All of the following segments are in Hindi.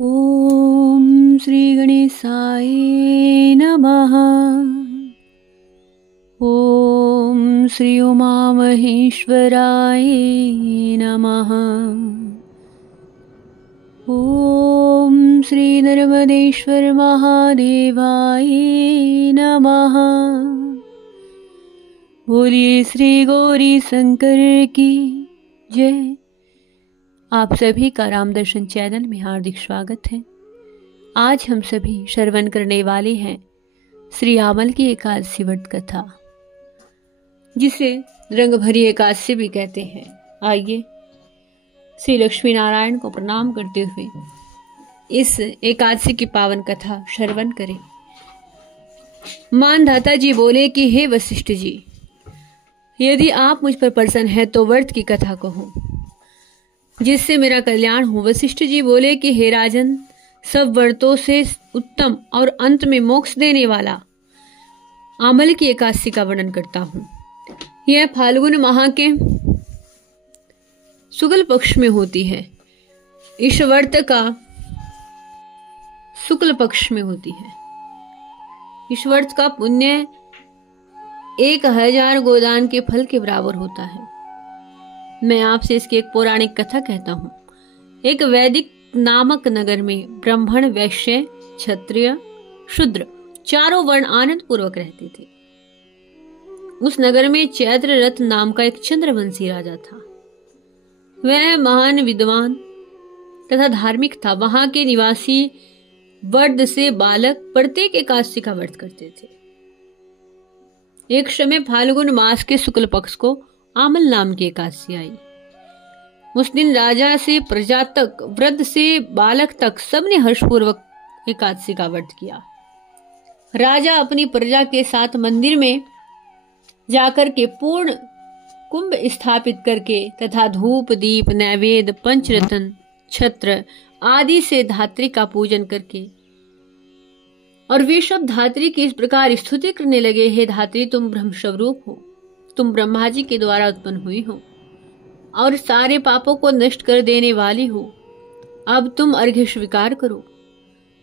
ओम श्री गणेशाय नमः। ओम श्री उमा महेश्वराय नमः। ओम श्री नर्मदेश्वर महादेवाय नमः। बोलिए श्री गौरी शंकर की जय। आप सभी का राम दर्शन चैनल में हार्दिक स्वागत है। आज हम सभी श्रवण करने वाले हैं श्री आमल की एकादशी व्रत कथा, जिसे रंग भरी एकादशी भी कहते हैं। आइए श्री लक्ष्मी नारायण को प्रणाम करते हुए इस एकादशी की पावन कथा श्रवण करें। मानधाता जी बोले कि हे वशिष्ठ जी, यदि आप मुझ पर प्रसन्न हैं तो व्रत की कथा कहो जिससे मेरा कल्याण हो। वशिष्ठ जी बोले कि हे राजन, सब व्रतों से उत्तम और अंत में मोक्ष देने वाला आमल की एकादशी का वर्णन करता हूँ। यह फाल्गुन माह के शुक्ल पक्ष में होती है। इस व्रत का शुक्ल पक्ष में होती है। इस व्रत का पुण्य 1000 गोदान के फल के बराबर होता है। मैं आपसे इसकी एक पौराणिक कथा कहता हूँ। एक वैदिक नामक नगर में ब्राह्मण, वैश्य, क्षत्रिय, शूद्र चारों वर्ण आनंद पूर्वक रहते थे। उस नगर में चैत्र रथ नाम का एक चंद्रवंशी राजा था। वह महान विद्वान तथा धार्मिक था। वहां के निवासी वृद्ध से बालक प्रत्येक एकादशी का व्रत करते थे। एक समय फाल्गुन मास के शुक्ल पक्ष को आमल नाम की एकादशी आई। उस दिन राजा से प्रजा तक, वृद्ध से बालक तक सबने हर्षपूर्वक एकादशी का व्रत किया। राजा अपनी प्रजा के साथ मंदिर में जाकर के पूर्ण कुंभ स्थापित करके तथा धूप, दीप, नैवेद्य, पंचरत्न, छत्र आदि से धात्री का पूजन करके और वे सब धात्री की इस प्रकार स्तुति करने लगे, हे धात्री, तुम ब्रह्म स्वरूप हो, तुम ब्रह्मा जी के द्वारा उत्पन्न हुई हो और सारे पापों को नष्ट कर देने वाली हो। अब तुम अर्घ्य स्वीकार करो।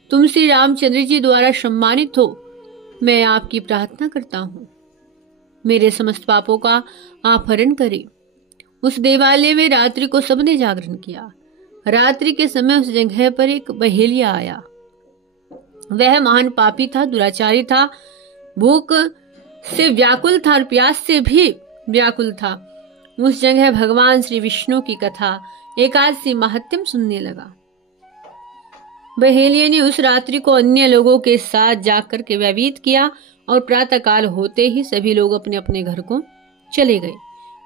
तुम श्री रामचंद्र जी द्वारा सम्मानित हो। मैं आपकी प्रार्थना करता हूँ, मेरे समस्त पापों का आप हरण करें। उस देवालय में रात्रि को सबने जागरण किया। रात्रि के समय उस जगह पर एक बहेलिया आया। वह महान पापी था, दुराचारी था, भूख से व्याकुल था और प्यास से भी व्याकुल था। उस जगह भगवान श्री विष्णु की कथा एकादशी महात्म्य सुनने लगा। बहेलिया ने उस रात्रि को अन्य लोगों के साथ जाकर के व्यतीत किया और प्रातः काल होते ही सभी लोग अपने अपने घर को चले गए।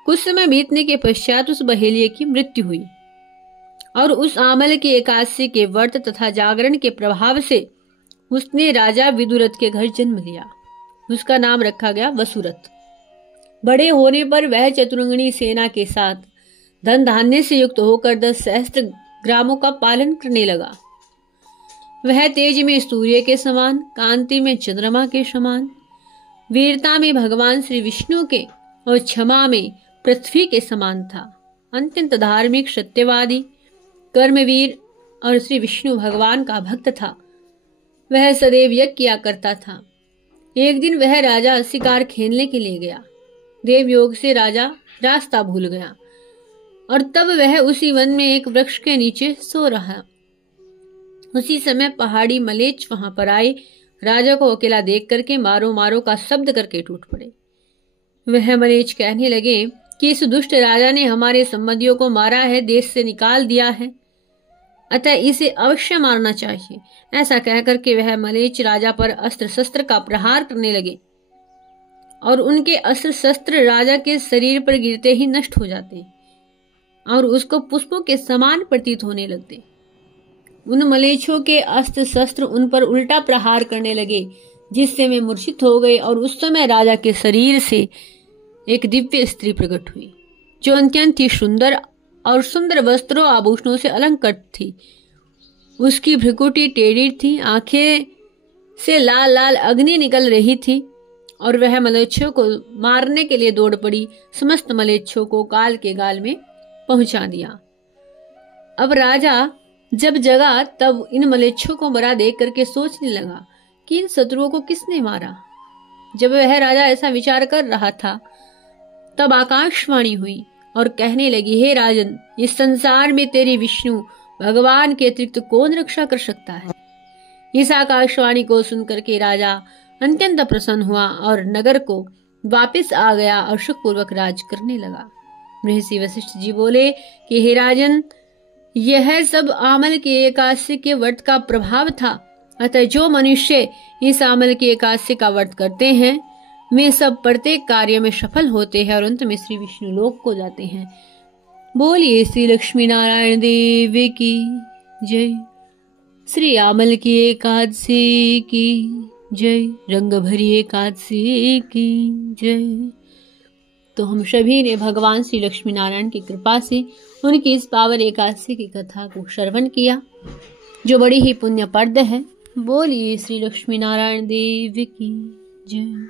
कुछ समय बीतने के पश्चात उस बहेलिया की मृत्यु हुई और उस आमल की एकादशी के व्रत तथा जागरण के प्रभाव से उसने राजा विदुरथ के घर जन्म लिया। उसका नाम रखा गया वसुरथ। बड़े होने पर वह चतुरंगिणी सेना के साथ धन धान्य से युक्त होकर 10 सहस्त्र ग्रामों का पालन करने लगा। वह तेज में सूर्य के समान, कांति में चंद्रमा के समान, वीरता में भगवान श्री विष्णु के और क्षमा में पृथ्वी के समान था। अत्यंत धार्मिक, सत्यवादी, कर्मवीर और श्री विष्णु भगवान का भक्त था। वह सदैव यज्ञ किया करता था। एक दिन वह राजा शिकार खेलने के लिए गया। देव योग से राजा रास्ता भूल गया और तब वह उसी वन में एक वृक्ष के नीचे सो रहा। उसी समय पहाड़ी मलेच्छ वहां पर आए। राजा को अकेला देख करके मारो मारो का शब्द करके टूट पड़े। वह मलेच्छ कहने लगे कि इस दुष्ट राजा ने हमारे संबंधियों को मारा है, देश से निकाल दिया है, अतः इसे अवश्य मारना चाहिए। ऐसा कहकर के वह मलेच्छ राजा पर अस्त्र शस्त्र का प्रहार करने लगे और उनके अस्त्र शस्त्र राजा के शरीर पर गिरते ही नष्ट हो जाते और उसको पुष्पों के समान प्रतीत होने लगते। उन मलेच्छों के अस्त्र शस्त्र उन पर उल्टा प्रहार करने लगे, जिससे वे मूर्छित हो गए और उस समय राजा के शरीर से एक दिव्य स्त्री प्रकट हुई, जो अत्यंत ही सुंदर और सुंदर वस्त्रों आभूषणों से अलंकृत थी। उसकी भ्रुकुटी टेढ़ी थी, आंखें से लाल लाल अग्नि निकल रही थी और वह मलेच्छों को मारने के लिए दौड़ पड़ी। समस्त मलेच्छों को काल के गाल में पहुंचा दिया। अब राजा जब जगा तब इन मलेच्छों को मरा देख करके सोचने लगा कि इन शत्रुओं को किसने मारा। जब वह राजा ऐसा विचार कर रहा था तब आकाशवाणी हुई और कहने लगी, हे राजन, इस संसार में तेरी विष्णु भगवान के अतिरिक्त कौन रक्षा कर सकता है। इस आकाशवाणी को सुनकर के राजा अत्यंत प्रसन्न हुआ और नगर को वापस आ गया और सुखपूर्वक राज करने लगा। महर्षि वशिष्ठ जी बोले कि हे राजन, यह सब आमल की एकादशी के व्रत का प्रभाव था। अतः जो मनुष्य इस आमल की एकादशी का व्रत करते हैं वे सब प्रत्येक कार्य में सफल होते हैं और अंत में श्री विष्णु लोक को जाते हैं। बोलिए श्री लक्ष्मी नारायण देव की जय। श्री आमल की एकादशी की जय। रंग भरी एकादशी की जय। तो हम सभी ने भगवान श्री लक्ष्मी नारायण की कृपा से उनकी इस पावन एकादशी की कथा को श्रवण किया जो बड़ी ही पुण्यप्रद है। बोलिए श्री लक्ष्मी नारायण देव की जय।